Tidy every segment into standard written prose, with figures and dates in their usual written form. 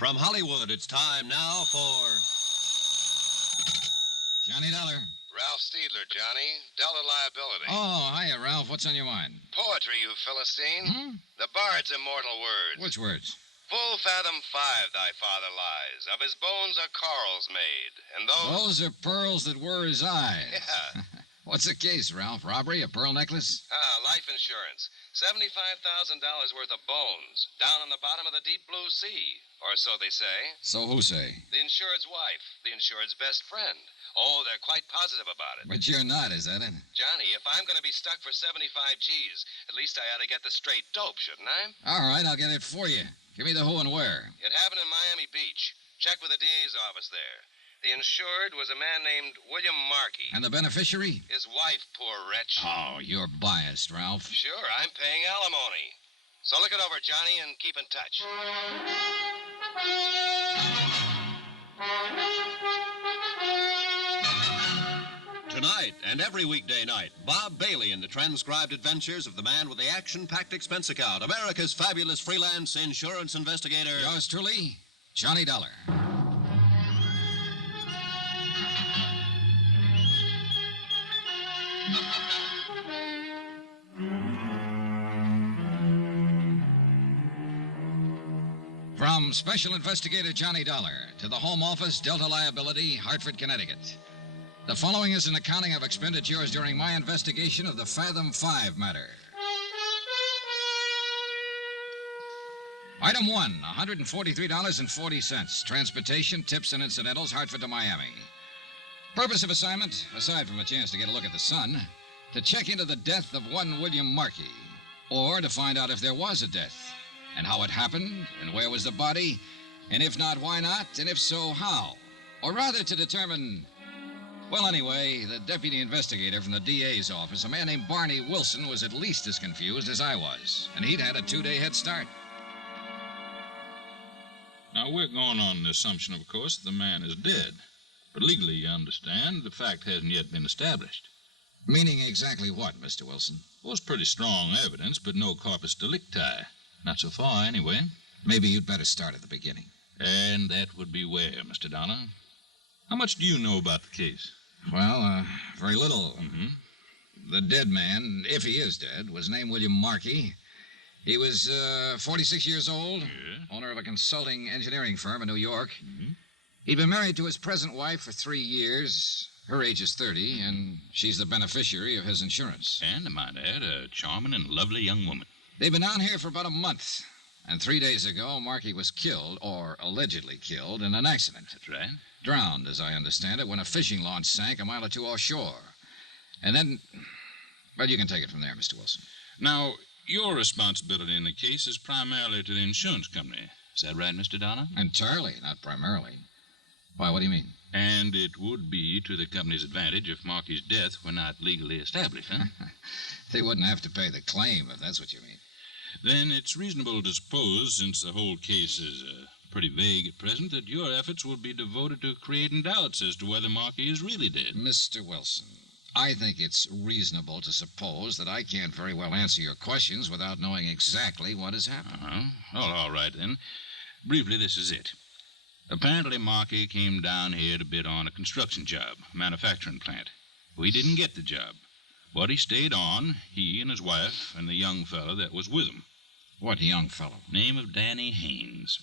From Hollywood, it's time now for Johnny Dollar. Ralph Steedler, Johnny. Delta Liability. Oh, hiya, Ralph. What's on your mind? Poetry, you Philistine. The bard's immortal words. Which words? Full fathom 5 thy father lies. Of his bones are corals made. And Those are pearls that were his eyes. Yeah. What's the case, Ralph? Robbery? A pearl necklace? Life insurance. $75,000 worth of bones. Down on the bottom of the deep blue sea. Or so they say. So who say? The insured's wife. The insured's best friend. Oh, they're quite positive about it. But you're not, is that it? Johnny, if I'm going to be stuck for 75 G's, at least I ought to get the straight dope, shouldn't I? All right, I'll get it for you. Give me the who and where. It happened in Miami Beach. Check with the DA's office there. The insured was a man named William Markey. And the beneficiary? His wife, poor wretch. Oh, you're biased, Ralph. Sure, I'm paying alimony. So look it over, Johnny, and keep in touch. Tonight and every weekday night, Bob Baliey in the transcribed adventures of the man with the action-packed expense account, America's fabulous freelance insurance investigator. Yours truly, Johnny Dollar. From Special Investigator Johnny Dollar to the Home Office, Delta Liability, Hartford, Connecticut. The following is an accounting of expenditures during my investigation of the Fathom 5 matter. Item 1, $143.40. Transportation, tips, and incidentals, Hartford to Miami. Purpose of assignment, aside from a chance to get a look at the sun, to check into the death of one William Markey, or to find out if there was a death, and how it happened, and where was the body, and if not, why not, and if so, how. Or rather to determine... Well, anyway, the deputy investigator from the DA's office, a man named Barney Wilson, was at least as confused as I was, and he'd had a 2-day head start. Now, we're going on the assumption, of course, that the man is dead. But legally, you understand, the fact hasn't yet been established. Meaning exactly what, Mr. Wilson? Well, it's pretty strong evidence, but no corpus delicti. Not so far, anyway. Maybe you'd better start at the beginning. And that would be where, Mr. Donner? How much do you know about the case? Well, very little. Mm-hmm. The dead man, if he is dead, was named William Markey. He was 46 years old, owner of a consulting engineering firm in New York. Mm-hmm. He'd been married to his present wife for 3 years. Her age is 30, and she's the beneficiary of his insurance. And, I might add, a charming and lovely young woman. They've been down here for about a month, and 3 days ago, Markey was killed, or allegedly killed, in an accident. That's right. Drowned, as I understand it, when a fishing launch sank a mile or two offshore. And then... Well, you can take it from there, Mr. Wilson. Now, your responsibility in the case is primarily to the insurance company. Is that right, Mr. Donner? Entirely, not primarily. Why, what do you mean? And it would be to the company's advantage if Markey's death were not legally established, huh? They wouldn't have to pay the claim, if that's what you mean. Then it's reasonable to suppose, since the whole case is pretty vague at present, that your efforts will be devoted to creating doubts as to whether Markey is really dead. Mr. Wilson, I think it's reasonable to suppose that I can't very well answer your questions without knowing exactly what has happened. Well, all right, then. Briefly, this is it. Apparently, Markey came down here to bid on a construction job, a manufacturing plant. Well, he didn't get the job. But he stayed on, he and his wife and the young fellow that was with him. What young fellow? Name of Danny Haynes.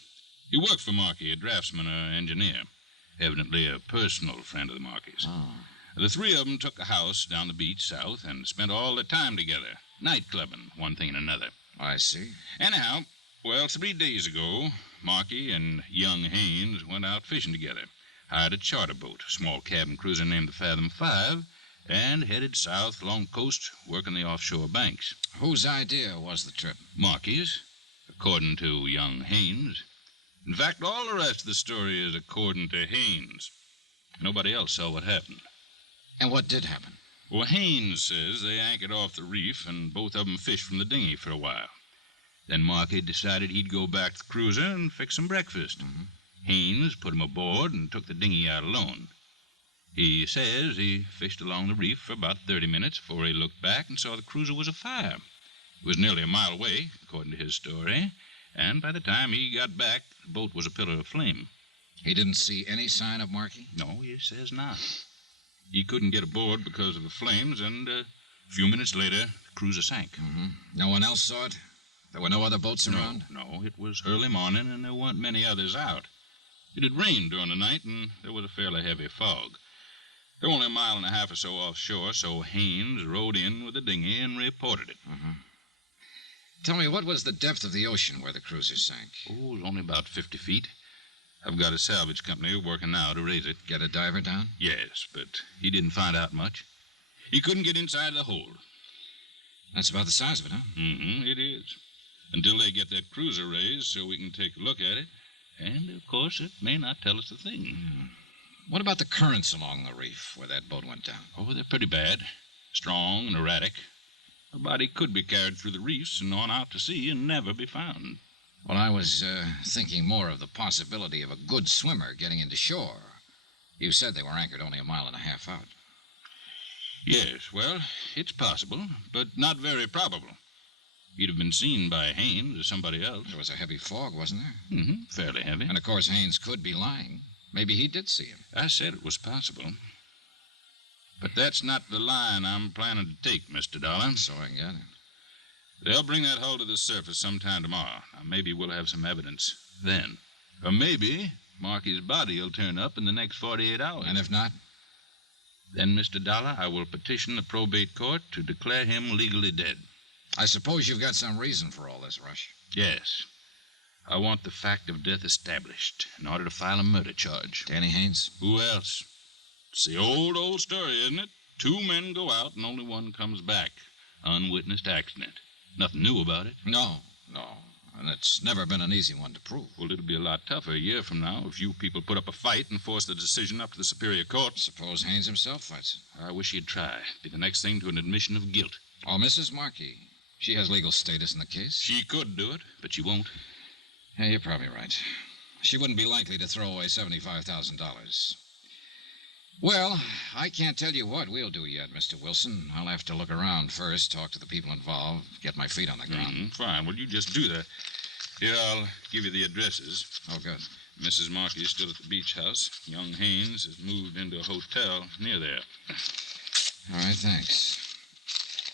He worked for Markey, a draftsman or engineer. Evidently a personal friend of the Markeys. Oh. The three of them took a house down the beach south and spent all their time together. Night-clubbing, one thing and another. I see. Anyhow, well, 3 days ago, Markey and young Haynes went out fishing together. Hired a charter boat, a small cabin cruiser named the Fathom 5, and headed south along the coast, working the offshore banks. Whose idea was the trip? Markey's, according to young Haynes. In fact, all the rest of the story is according to Haynes. Nobody else saw what happened. And what did happen? Well, Haynes says they anchored off the reef and both of them fished from the dinghy for a while. Then Markey decided he'd go back to the cruiser and fix some breakfast. Mm-hmm. Haynes put him aboard and took the dinghy out alone. He says he fished along the reef for about 30 minutes before he looked back and saw the cruiser was afire. It was nearly a mile away, according to his story, And by the time he got back, the boat was a pillar of flame. He didn't see any sign of Marky? No, he says not. He couldn't get aboard because of the flames, and a few minutes later, the cruiser sank. Mm-hmm. No one else saw it? There were no other boats around? No, it was early morning, and there weren't many others out. It had rained during the night, and there was a fairly heavy fog. They were only a mile and a half or so offshore, so Haynes rode in with the dinghy and reported it. Mm-hmm. Tell me, what was the depth of the ocean where the cruiser sank? Oh, it was only about 50 feet. I've got a salvage company working now to raise it. Get a diver down? Yes, but he didn't find out much. He couldn't get inside the hold. That's about the size of it, huh? Mm-hmm, it is. Until they get that cruiser raised so we can take a look at it. And, of course, it may not tell us a thing. Mm. What about the currents along the reef where that boat went down? Oh, they're pretty bad. Strong and erratic. A body could be carried through the reefs and on out to sea and never be found. Well, I was thinking more of the possibility of a good swimmer getting into shore. You said they were anchored only a mile and a half out. Yes, well, it's possible, but not very probable. He'd have been seen by Haynes or somebody else. There was a heavy fog, wasn't there? Mm-hmm, fairly heavy. And, of course, Haynes could be lying. Maybe he did see him. I said it was possible. But that's not the line I'm planning to take, Mr. Dollar. So I get it. They'll bring that hull to the surface sometime tomorrow. Now, maybe we'll have some evidence then. Or maybe Marky's body will turn up in the next 48 hours. And if not? Then, Mr. Dollar, I will petition the probate court to declare him legally dead. I suppose you've got some reason for all this, Rush. Yes. I want the fact of death established in order to file a murder charge. Danny Haynes? Who else? It's the old story, isn't it? 2 men go out and only one comes back. Unwitnessed accident. Nothing new about it. No. And it's never been an easy one to prove. Well, it'll be a lot tougher a year from now if you people put up a fight and force the decision up to the Superior Court. Suppose Haynes himself fights it. I wish he'd try. Be the next thing to an admission of guilt. Oh, Mrs. Markey. She has legal status in the case. She could do it, but she won't. Yeah, you're probably right. She wouldn't be likely to throw away $75,000. Well, I can't tell you what we'll do yet, Mr. Wilson. I'll have to look around first, talk to the people involved, get my feet on the ground. Fine. Well, you just do that. Here, I'll give you the addresses. Oh, good. Mrs. Markey is still at the beach house. Young Haynes has moved into a hotel near there. All right, thanks.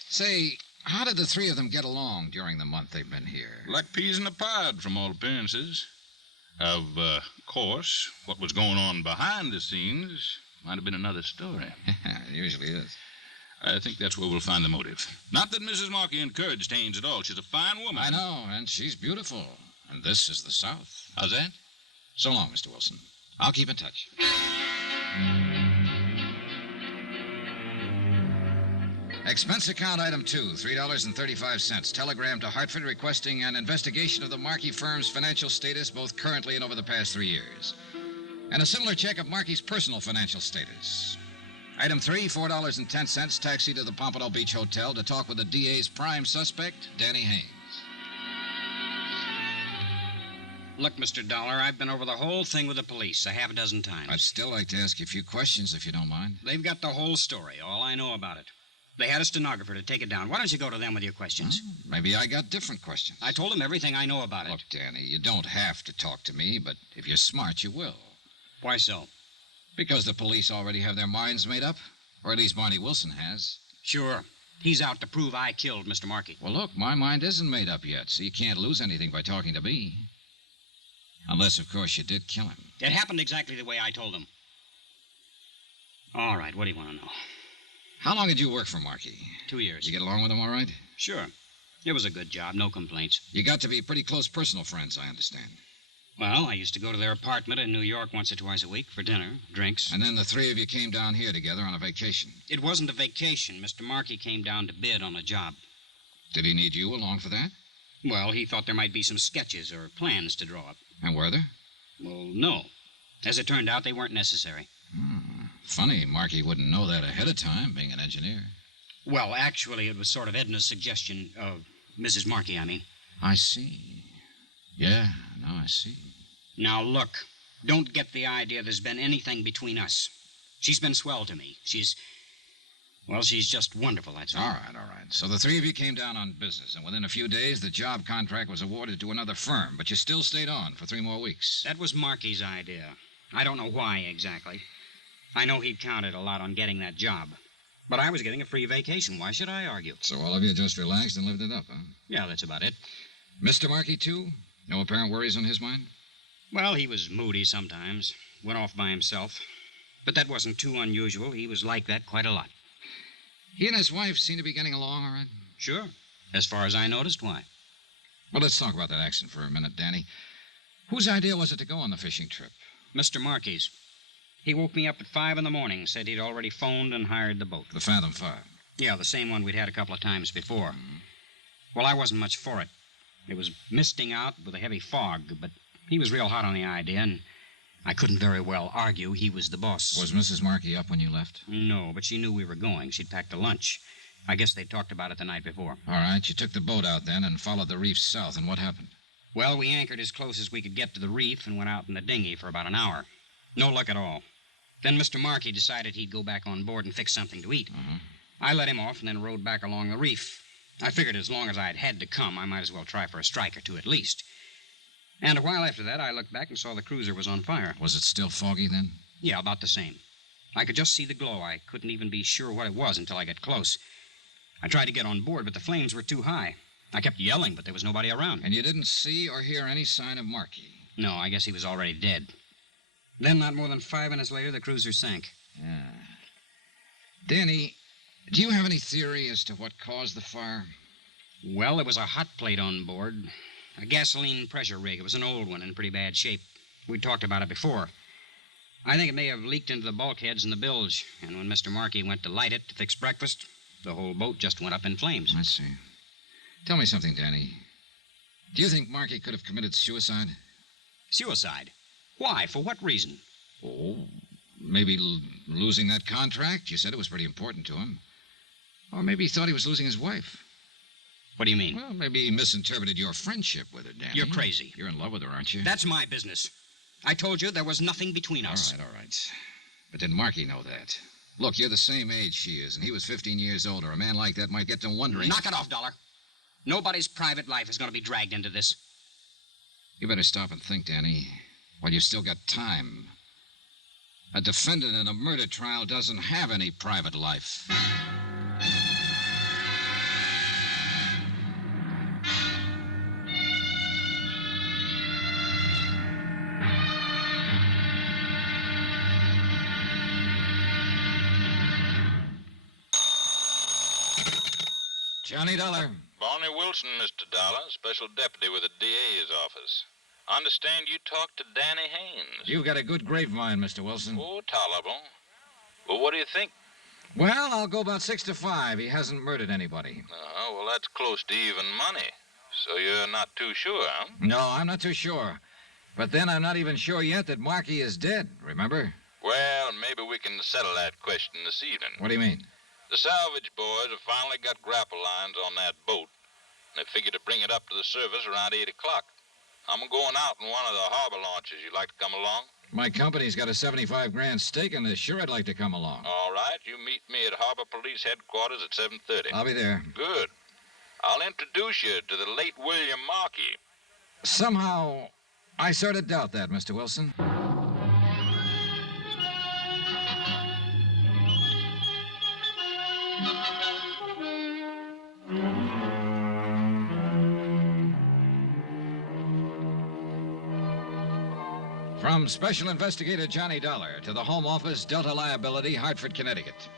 Say, how did the three of them get along during the month they've been here? Like peas in a pod, from all appearances. Of course, what was going on behind the scenes might have been another story. It usually is. I think that's where we'll find the motive. Not that Mrs. Markey encouraged Haynes at all. She's a fine woman. I know, and she's beautiful. And this is the South. How's that? So long, Mr. Wilson. I'll keep in touch. Expense account item 2, $3.35. Telegram to Hartford requesting an investigation of the Markey firm's financial status, both currently and over the past 3 years. And a similar check of Markey's personal financial status. Item 3, $4.10, taxi to the Pompano Beach Hotel to talk with the DA's prime suspect, Danny Haynes. Look, Mr. Dollar, I've been over the whole thing with the police a half a dozen times. I'd still like to ask you a few questions, if you don't mind. They've got the whole story, all I know about it. They had a stenographer to take it down. Why don't you go to them with your questions? Maybe I got different questions. I told them everything I know about Look, it. Danny, you don't have to talk to me, but if you're smart, you will. Why so? Because the police already have their minds made up. Or at least Barney Wilson has. Sure. He's out to prove I killed Mr. Markey. Well, look, my mind isn't made up yet, so you can't lose anything by talking to me. Unless, of course, you did kill him. It happened exactly the way I told them. All right, what do you want to know? How long did you work for Markey? 2 years. You get along with him all right? Sure. It was a good job, no complaints. You got to be pretty close personal friends, I understand. Well, I used to go to their apartment in New York once or twice a week for dinner, drinks. And then the three of you came down here together on a vacation. It wasn't a vacation. Mr. Markey came down to bid on a job. Did he need you along for that? Well, he thought there might be some sketches or plans to draw up. And were there? Well, no. As it turned out, they weren't necessary. Funny, Markey wouldn't know that ahead of time, being an engineer. Well, actually, it was sort of Edna's suggestion of Mrs. Markey, I mean. I see. Yeah, now I see. Now, look, don't get the idea there's been anything between us. She's been swell to me. Well, she's just wonderful, that's all. All right. So the three of you came down on business, and within a few days, the job contract was awarded to another firm, but you still stayed on for 3 more weeks. That was Marky's idea. I don't know why exactly. I know he'd counted a lot on getting that job. But I was getting a free vacation. Why should I argue? So all of you just relaxed and lived it up, huh? Yeah, that's about it. Mr. Markey, too? No apparent worries on his mind? Well, he was moody sometimes. Went off by himself. But that wasn't too unusual. He was like that quite a lot. He and his wife seem to be getting along all right? Sure. As far as I noticed, why? Well, let's talk about that accident for a minute, Danny. Whose idea was it to go on the fishing trip? Mr. Markey's. He woke me up at 5 in the morning, said he'd already phoned and hired the boat. The Fathom 5. Yeah, the same one we'd had a couple of times before. Well, I wasn't much for it. It was misting out with a heavy fog, but he was real hot on the idea, and I couldn't very well argue he was the boss. Was Mrs. Markey up when you left? No, but she knew we were going. She'd packed a lunch. I guess they talked about it the night before. All right, you took the boat out then and followed the reef south, and what happened? Well, we anchored as close as we could get to the reef and went out in the dinghy for about an hour. No luck at all. Then Mr. Markey decided he'd go back on board and fix something to eat. I let him off and then rode back along the reef. I figured as long as I'd had to come, I might as well try for a strike or two at least. And a while after that, I looked back and saw the cruiser was on fire. Was it still foggy then? Yeah, about the same. I could just see the glow. I couldn't even be sure what it was until I got close. I tried to get on board, but the flames were too high. I kept yelling, but there was nobody around. And you didn't see or hear any sign of Markey? No, I guess he was already dead. Then, not more than 5 minutes later, the cruiser sank. Yeah. Danny, do you have any theory as to what caused the fire? Well, there was a hot plate on board. A gasoline pressure rig. It was an old one in pretty bad shape. We'd talked about it before. I think it may have leaked into the bulkheads in the bilge, and when Mr. Markey went to light it to fix breakfast, the whole boat just went up in flames. I see. Tell me something, Danny. Do you think Markey could have committed suicide? Suicide? Why? For what reason? Oh, maybe losing that contract? You said it was pretty important to him. Or maybe he thought he was losing his wife. What do you mean? Well, maybe he misinterpreted your friendship with her, Danny. You're crazy. You're in love with her, aren't you? That's my business. I told you there was nothing between us. All right. But did Markey know that? Look, you're the same age she is, and he was 15 years older. A man like that might get to wondering... Knock it off, Dollar. Nobody's private life is going to be dragged into this. You better stop and think, Danny, while you've still got time. A defendant in a murder trial doesn't have any private life. Johnny Dollar. Barney Wilson, Mr. Dollar, special deputy with the DA's office. Understand you talked to Danny Haynes. You've got a good grapevine, Mr. Wilson. Oh, tolerable. Well, what do you think? Well, I'll go about 6 to 5. He hasn't murdered anybody. Oh, well, that's close to even money. So you're not too sure, huh? No, I'm not too sure. But then I'm not even sure yet that Markey is dead, remember? Well, maybe we can settle that question this evening. What do you mean? The salvage boys have finally got grapple lines on that boat. And they figure to bring it up to the surface around 8 o'clock. I'm going out in one of the harbor launches. You like to come along? My company's got a 75-grand stake in this. Sure, I'd like to come along. All right. You meet me at Harbor Police Headquarters at 7:30. I'll be there. Good. I'll introduce you to the late William Markey. Somehow, I sort of doubt that, Mr. Wilson. From Special Investigator Johnny Dollar to the Home Office, Delta Liability, Hartford, Connecticut.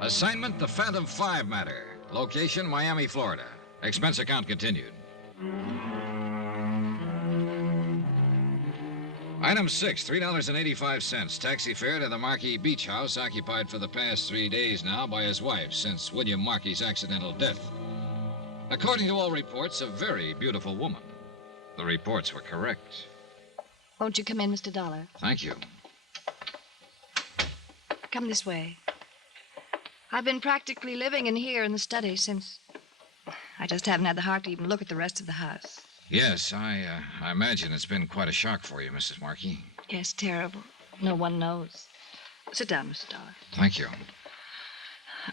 Assignment, the Fathom 5 matter. Location, Miami, Florida. Expense account continued. Item 6, $3.85. Taxi fare to the Markey Beach House, occupied for the past 3 days now by his wife since William Markey's accidental death. According to all reports, a very beautiful woman. The reports were correct. Won't you come in, Mr. Dollar? Thank you. Come this way. I've been practically living in here in the study since... I just haven't had the heart to even look at the rest of the house. Yes, I imagine it's been quite a shock for you, Mrs. Markey. Yes, terrible. No one knows. Sit down, Mr. Dollar. Thank you.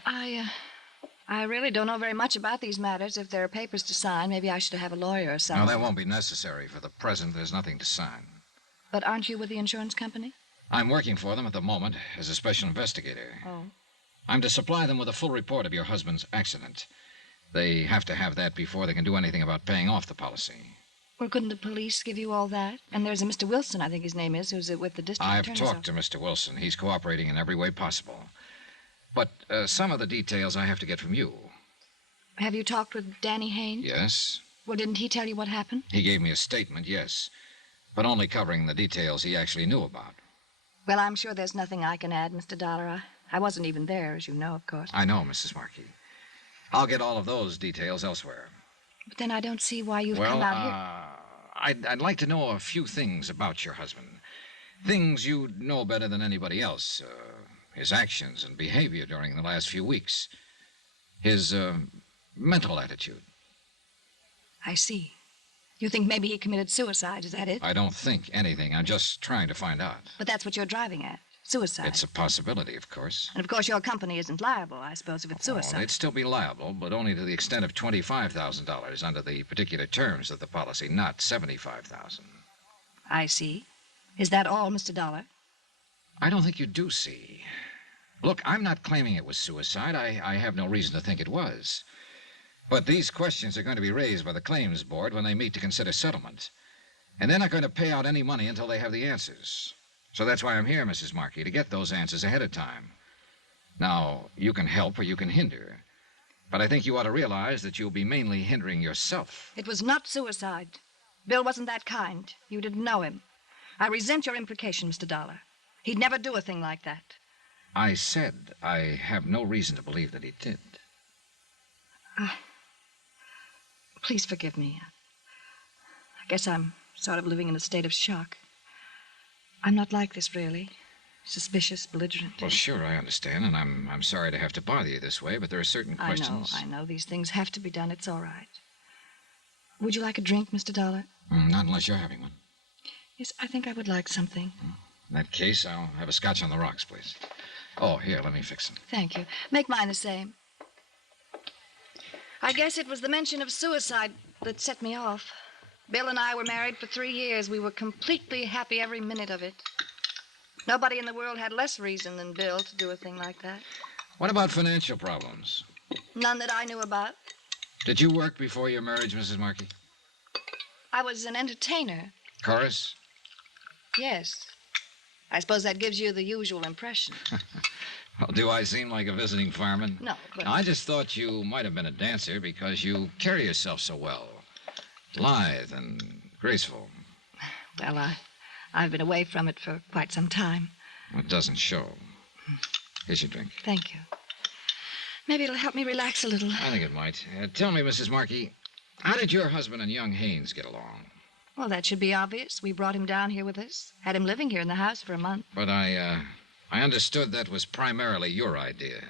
I really don't know very much about these matters. If there are papers to sign, maybe I should have a lawyer or something. No, that won't be necessary. For the present, there's nothing to sign. But aren't you with the insurance company? I'm working for them at the moment as a special investigator. Oh. I'm to supply them with a full report of your husband's accident. They have to have that before they can do anything about paying off the policy. Well, couldn't the police give you all that? And there's a Mr. Wilson, I think his name is, who's with the district I've attorney's talked to Mr. Wilson. He's cooperating in every way possible. But some of the details I have to get from you. Have you talked with Danny Haynes? Yes. Well, didn't he tell you what happened? He gave me a statement, yes. But only covering the details he actually knew about. Well, I'm sure there's nothing I can add, Mr. Dollar. I wasn't even there, as you know, of course. I know, Mrs. Markey. I'll get all of those details elsewhere. But then I don't see why you've come out here. I'd like to know a few things about your husband. Things you know better than anybody else. His actions and behavior during the last few weeks. His mental attitude. I see. You think maybe he committed suicide, is that it? I don't think anything. I'm just trying to find out. But that's what you're driving at. Suicide. It's a possibility, of course. And of course your company isn't liable, I suppose, if it's suicide. Oh, they'd still be liable, but only to the extent of $25,000 under the particular terms of the policy, not $75,000. I see. Is that all, Mr. Dollar? I don't think you do see. Look, I'm not claiming it was suicide. I have no reason to think it was. But these questions are going to be raised by the claims board when they meet to consider settlement. And they're not going to pay out any money until they have the answers. So that's why I'm here, Mrs. Markey, to get those answers ahead of time. Now, you can help or you can hinder. But I think you ought to realize that you'll be mainly hindering yourself. It was not suicide. Bill wasn't that kind. You didn't know him. I resent your implication, Mr. Dollar. He'd never do a thing like that. I said I have no reason to believe that he did. Please forgive me. I guess I'm sort of living in a state of shock. I'm not like this, really. Suspicious, belligerent. Well, sure, I understand, and I'm sorry to have to bother you this way, but there are certain questions... I know. These things have to be done. It's all right. Would you like a drink, Mr. Dollar? Not unless you're having one. Yes, I think I would like something. In that case, I'll have a scotch on the rocks, please. Oh, here, let me fix them. Thank you. Make mine the same. I guess it was the mention of suicide that set me off. Bill and I were married for 3 years. We were completely happy every minute of it. Nobody in the world had less reason than Bill to do a thing like that. What about financial problems? None that I knew about. Did you work before your marriage, Mrs. Markey? I was an entertainer. Chorus? Yes. I suppose that gives you the usual impression. Well, do I seem like a visiting fireman? No, but... I just thought you might have been a dancer because you carry yourself so well. Lithe and graceful. Well, I've been away from it for quite some time. It doesn't show. Here's your drink. Thank you. Maybe it'll help me relax a little. I think it might. Tell me, Mrs. Markey, how did your husband and young Haynes get along? Well, that should be obvious. We brought him down here with us. Had him living here in the house for a month. But I understood that was primarily your idea.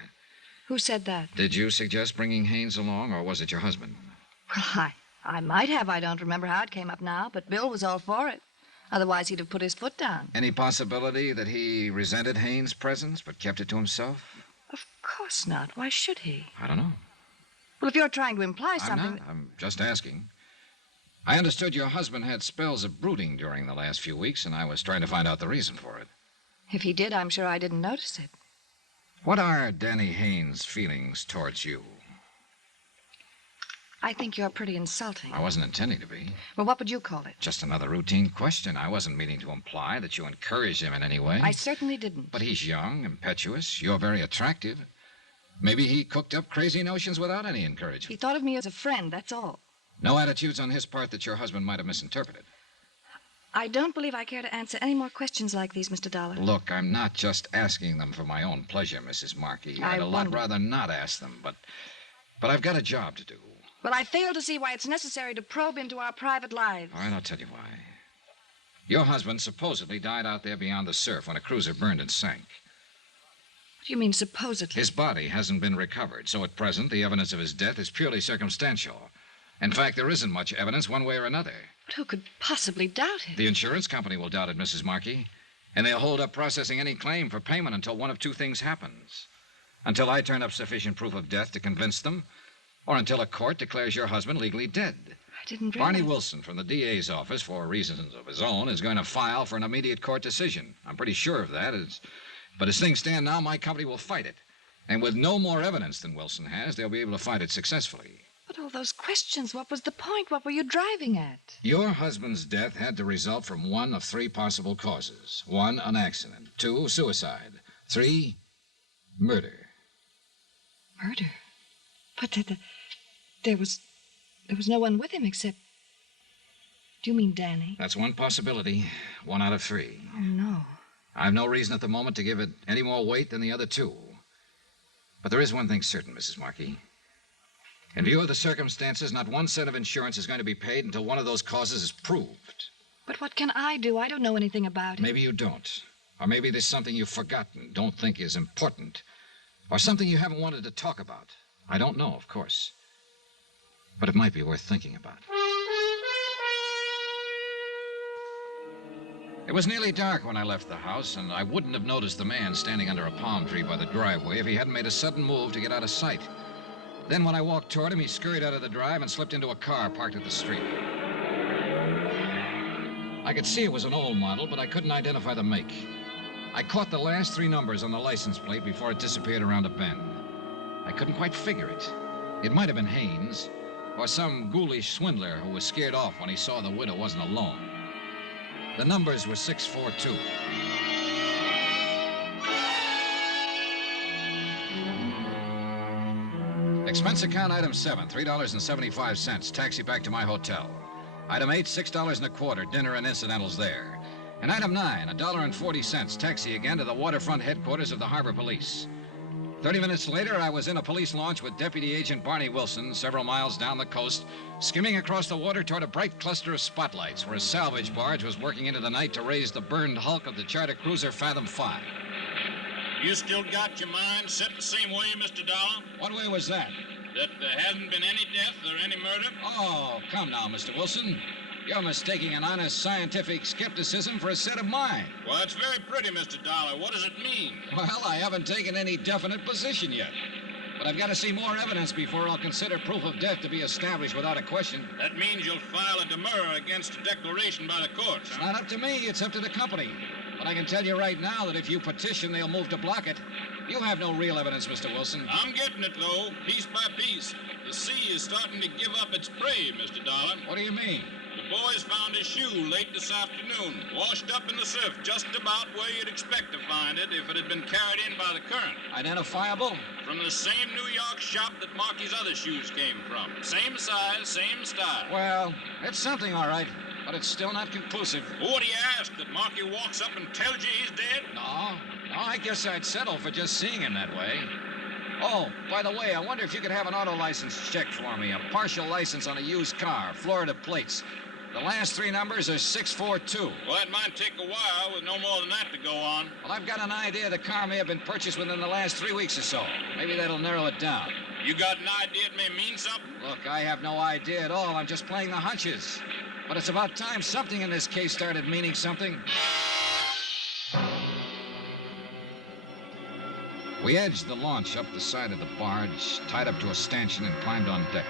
Who said that? Did you suggest bringing Haynes along, or was it your husband? Well, I might have. I don't remember how it came up now, but Bill was all for it. Otherwise, he'd have put his foot down. Any possibility that he resented Haynes' presence but kept it to himself? Of course not. Why should he? I don't know. Well, if you're trying to imply something... I'm not. I'm just asking. I understood your husband had spells of brooding during the last few weeks, and I was trying to find out the reason for it. If he did, I'm sure I didn't notice it. What are Danny Haynes' feelings towards you? I think you're pretty insulting. I wasn't intending to be. Well, what would you call it? Just another routine question. I wasn't meaning to imply that you encouraged him in any way. I certainly didn't. But he's young, impetuous. You're very attractive. Maybe he cooked up crazy notions without any encouragement. He thought of me as a friend, that's all. No attitudes on his part that your husband might have misinterpreted. I don't believe I care to answer any more questions like these, Mr. Dollar. Look, I'm not just asking them for my own pleasure, Mrs. Markey. I'd a lot rather not ask them, but I've got a job to do. Well, I fail to see why it's necessary to probe into our private lives. All right, I'll tell you why. Your husband supposedly died out there beyond the surf when a cruiser burned and sank. What do you mean, supposedly? His body hasn't been recovered, so at present the evidence of his death is purely circumstantial. In fact, there isn't much evidence one way or another. But who could possibly doubt it? The insurance company will doubt it, Mrs. Markey. And they'll hold up processing any claim for payment until one of two things happens. Until I turn up sufficient proof of death to convince them, or until a court declares your husband legally dead. I didn't realize... Barney Wilson from the DA's office, for reasons of his own, is going to file for an immediate court decision. I'm pretty sure of that. But as things stand now, my company will fight it. And with no more evidence than Wilson has, they'll be able to fight it successfully. But all those questions, what was the point? What were you driving at? Your husband's death had to result from one of three possible causes. 1, an accident. 2, suicide. 3, murder. Murder? But there was no one with him except... Do you mean Danny? That's one possibility. 1 out of 3. Oh, no. I've no reason at the moment to give it any more weight than the other 2. But there is one thing certain, Mrs. Markey. In view of the circumstances, not 1 cent of insurance is going to be paid until one of those causes is proved. But what can I do? I don't know anything about it. Maybe you don't. Or maybe there's something you've forgotten, don't think is important. Or something you haven't wanted to talk about. I don't know, of course. But it might be worth thinking about. It was nearly dark when I left the house, and I wouldn't have noticed the man standing under a palm tree by the driveway if he hadn't made a sudden move to get out of sight. Then when I walked toward him, he scurried out of the drive and slipped into a car parked at the street. I could see it was an old model, but I couldn't identify the make. I caught the last 3 numbers on the license plate before it disappeared around a bend. I couldn't quite figure it. It might have been Haynes, or some ghoulish swindler who was scared off when he saw the widow wasn't alone. The numbers were 642. Expense account item 7, $3.75, taxi back to my hotel. Item 8, $6.25, dinner and incidentals there. And item 9, $1.40, taxi again to the waterfront headquarters of the Harbor Police. 30 minutes later, I was in a police launch with Deputy Agent Barney Wilson, several miles down the coast, skimming across the water toward a bright cluster of spotlights where a salvage barge was working into the night to raise the burned hulk of the charter cruiser Fathom 5. You still got your mind set the same way, Mr. Dollar? What way was that? That there hasn't been any death or any murder? Oh, come now, Mr. Wilson. You're mistaking an honest scientific skepticism for a set of mind. Well, that's very pretty, Mr. Dollar. What does it mean? Well, I haven't taken any definite position yet. But I've got to see more evidence before I'll consider proof of death to be established without a question. That means you'll file a demurrer against a declaration by the courts, It's huh? not up to me, it's up to the company. But I can tell you right now that if you petition, they'll move to block it. You have no real evidence, Mr. Wilson. I'm getting it, though, piece by piece. The sea is starting to give up its prey, Mr. Dollar. What do you mean? The boys found his shoe late this afternoon, washed up in the surf, just about where you'd expect to find it if it had been carried in by the current. Identifiable? From the same New York shop that Marky's other shoes came from. Same size, same style. Well, it's something, all right. But it's still not conclusive. What do you ask? That Marky walks up and tells you he's dead? No, I guess I'd settle for just seeing him that way. Oh, by the way, I wonder if you could have an auto license checked for me. A partial license on a used car, Florida plates. The last 3 numbers are 642. Well, that might take a while with no more than that to go on. Well, I've got an idea the car may have been purchased within the last 3 weeks or so. Maybe that'll narrow it down. You got an idea it may mean something? Look, I have no idea at all. I'm just playing the hunches. But it's about time something in this case started meaning something. We edged the launch up the side of the barge, tied up to a stanchion, and climbed on deck.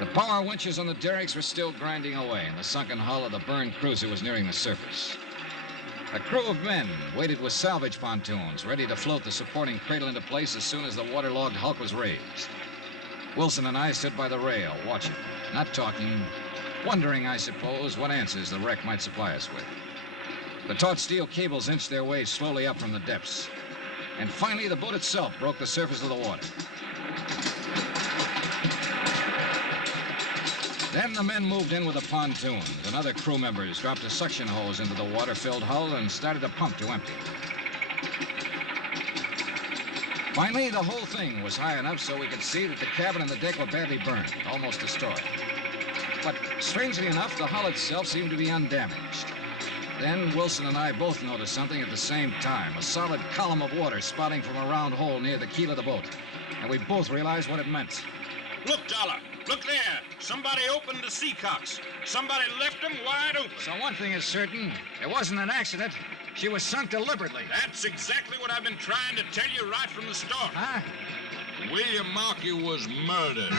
The power winches on the derricks were still grinding away, and the sunken hull of the burned cruiser was nearing the surface. A crew of men waited with salvage pontoons, ready to float the supporting cradle into place as soon as the waterlogged hulk was raised. Wilson and I stood by the rail, watching, not talking, wondering, I suppose, what answers the wreck might supply us with. The taut steel cables inched their way slowly up from the depths. And finally, the boat itself broke the surface of the water. Then the men moved in with the pontoons, and other crew members dropped a suction hose into the water-filled hull and started to pump to empty. Finally, the whole thing was high enough so we could see that the cabin and the deck were badly burned, almost destroyed. But strangely enough, the hull itself seemed to be undamaged. Then Wilson and I both noticed something at the same time, a solid column of water spouting from a round hole near the keel of the boat. And we both realized what it meant. Look, Dollar. Look there. Somebody opened the seacocks. Somebody left them wide open. So one thing is certain. It wasn't an accident. She was sunk deliberately. That's exactly what I've been trying to tell you right from the start. Huh? William Markey was murdered.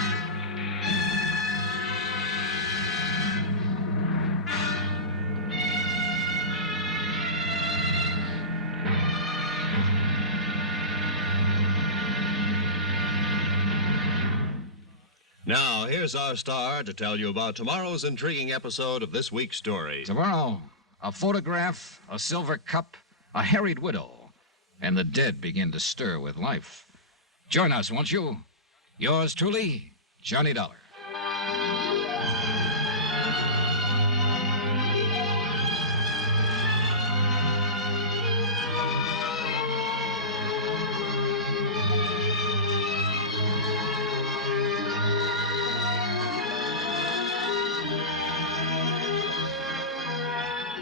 Now, here's our star to tell you about tomorrow's intriguing episode of this week's story. Tomorrow, a photograph, a silver cup, a harried widow, and the dead begin to stir with life. Join us, won't you? Yours truly, Johnny Dollar.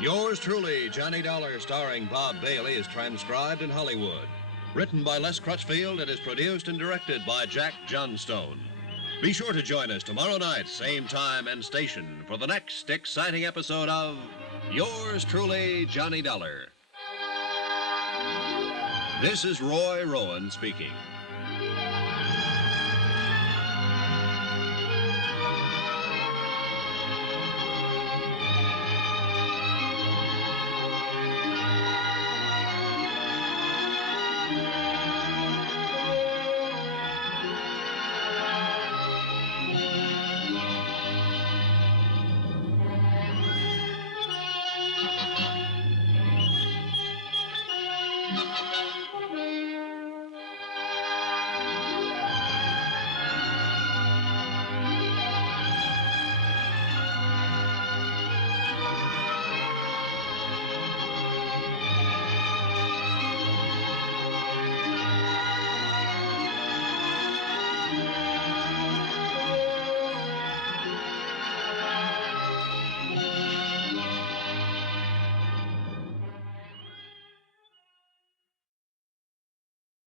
Yours truly, Johnny Dollar, starring Bob Bailey, is transcribed in Hollywood. Written by Les Crutchfield and is produced and directed by Jack Johnstone. Be sure to join us tomorrow night, same time and station, for the next exciting episode of Yours truly, Johnny Dollar. This is Roy Rowan speaking.